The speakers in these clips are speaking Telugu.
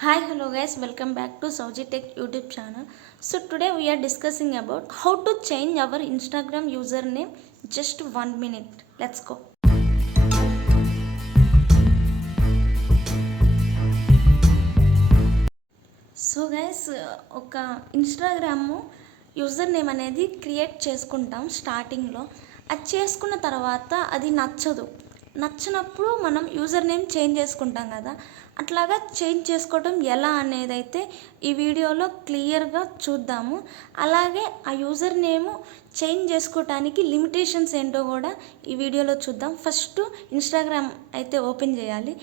Hi, hello guys, welcome back to Sauji Tech YouTube channel. So today we are discussing about how to change our Instagram username just 1 minute. Let's go. So guys ఒక ఇన్స్టాగ్రామ్ యూజర్ నేమ్ అనేది క్రియేట్ చేసుకుంటాం స్టార్టింగ్లో. అది చేసుకున్న తర్వాత అది నచ్చినప్పుడు మనం యూజర్ నేమ్ చేంజ్ చేసుకుంటాం కదా. అట్లాగా చేంజ్ చేసుకోవడం ఎలా అనేది అయితే ఈ వీడియోలో క్లియర్గా చూద్దాము. అలాగే ఆ యూజర్ నేమ్ చేంజ్ చేసుకోవటానికి లిమిటేషన్స్ ఏంటో కూడా ఈ వీడియోలో చూద్దాం. ఫస్ట్ ఇన్స్టాగ్రామ్ అయితే ఓపెన్ చేయాలి.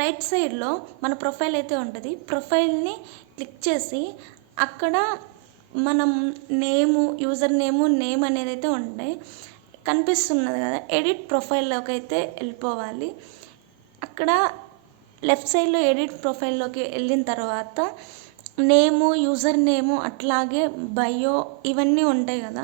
రైట్ సైడ్లో మన ప్రొఫైల్ అయితే ఉంటుంది. ప్రొఫైల్ని క్లిక్ చేసి అక్కడ మనం యూజర్ నేమ్ అనేది అయితే ఉంటాయి కనిపిస్తున్నది కదా. ఎడిట్ ప్రొఫైల్లోకి అయితే వెళ్ళిపోవాలి. అక్కడ లెఫ్ట్ సైడ్లో ఎడిట్ ప్రొఫైల్లోకి వెళ్ళిన తర్వాత యూజర్ నేము అట్లాగే బయో ఇవన్నీ ఉంటాయి కదా.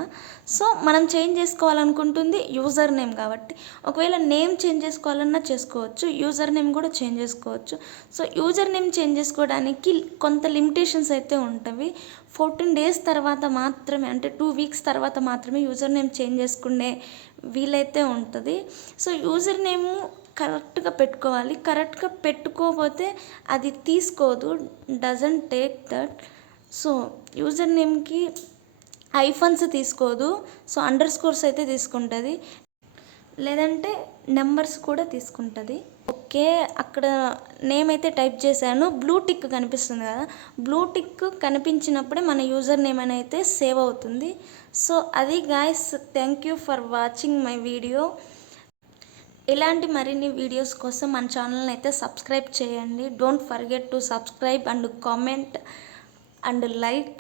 సో మనం చేంజ్ చేసుకోవాలనుకుంటుంది యూజర్ నేమ్ కాబట్టి, ఒకవేళ నేమ్ చేంజ్ చేసుకోవాలన్నా చేసుకోవచ్చు, యూజర్ నేమ్ కూడా చేంజ్ చేసుకోవచ్చు. సో యూజర్ నేమ్ చేంజ్ చేసుకోవడానికి కొంత లిమిటేషన్స్ అయితే ఉంటవి. 14 days తర్వాత మాత్రమే, అంటే 2 weeks తర్వాత మాత్రమే యూజర్ నేమ్ చేంజ్ చేసుకునే వీలైతే ఉంటుంది. సో యూజర్ నేము కరెక్ట్గా పెట్టుకోవాలి. కరెక్ట్గా పెట్టుకోకపోతే అది తీసుకోదు, doesn't take that. So user నేమ్కి ఐఫోన్స్ తీసుకోదు. సో అండర్స్కోర్స్ అయితే తీసుకుంటుంది, లేదంటే నెంబర్స్ కూడా తీసుకుంటుంది. ఓకే, అక్కడ నేమ్ అయితే టైప్ చేశాను. బ్లూ టిక్ కనిపిస్తుంది కదా, బ్లూ టిక్ కనిపించినప్పుడే మన యూజర్ నేమ్ అని అయితే సేవ్ అవుతుంది. సో అది guys, thank you for watching my video. ఇలాంటి మరిన్ని వీడియోస్ కోసం మన ఛానల్ని అయితే సబ్స్క్రైబ్ చేయండి. Don't forget to subscribe and comment and like.